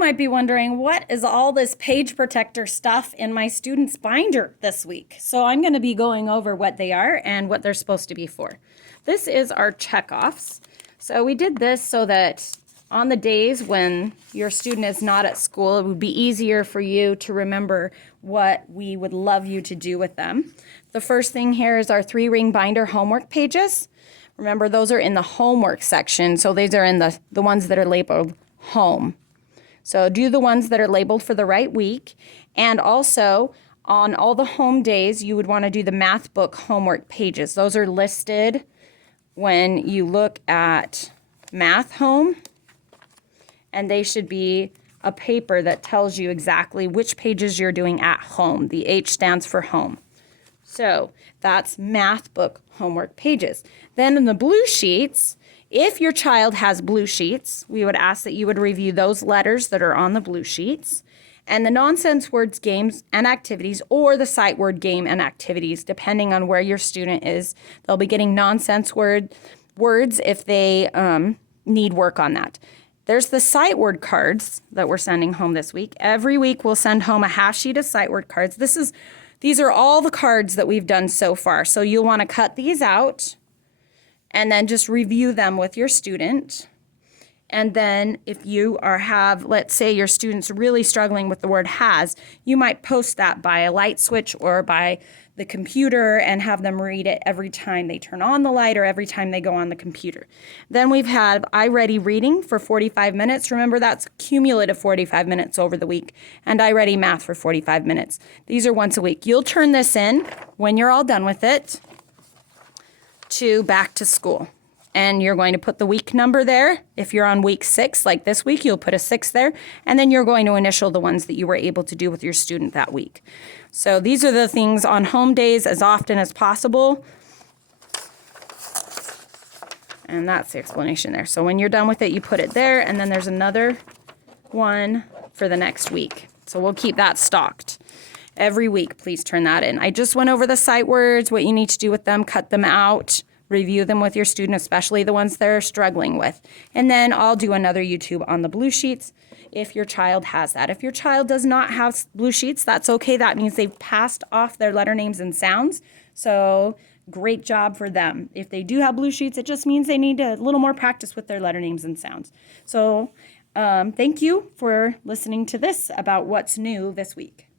might be wondering, what is all this page protector stuff in my students' binder this week? So I'm going to be going over what they are and what they're supposed to be for. This is our checkoffs. So we did this so that on the days when your student is not at school, it would be easier for you to remember what we would love you to do with them. The first thing here is our 3-ring binder homework pages. Remember, those are in the homework section, so these are in the ones that are labeled home. So do the ones that are labeled for the right week. And also, on all the home days, you would want to do the math book homework pages. Those are listed when you look at math home. And they should be a paper that tells you exactly which pages you're doing at home. The H stands for home. So that's math book homework pages. Then in the blue sheets, if your child has blue sheets, we would ask that you would review those letters that are on the blue sheets and the nonsense words, games, and activities, or the sight word game and activities, depending on where your student is. They'll be getting nonsense words if they need work on that. There's the sight word cards that we're sending home this week. Every week we'll send home a half sheet of sight word cards. These are all the cards that we've done so far. So you'll want to cut these out and then just review them with your student. And then if you have, let's say your student's really struggling with the word has, you might post that by a light switch or by the computer and have them read it every time they turn on the light or every time they go on the computer. Then we've had iReady reading for 45 minutes. Remember, that's cumulative 45 minutes over the week. And iReady math for 45 minutes. These are once a week. You'll turn this in when you're all done with it to back to school. And you're going to put the week number there. If you're on week 6, like this week, you'll put a 6 there. And then you're going to initial the ones that you were able to do with your student that week. So these are the things on home days as often as possible. And that's the explanation there. So when you're done with it, you put it there. And then there's another one for the next week. So we'll keep that stocked. Every week, please turn that in. I just went over the sight words, what you need to do with them, cut them out. Review them with your student, especially the ones they're struggling with. And then I'll do another YouTube on the blue sheets if your child has that. If your child does not have blue sheets, that's okay. That means they've passed off their letter names and sounds. So great job for them. If they do have blue sheets, it just means they need a little more practice with their letter names and sounds. So thank you for listening to this about what's new this week.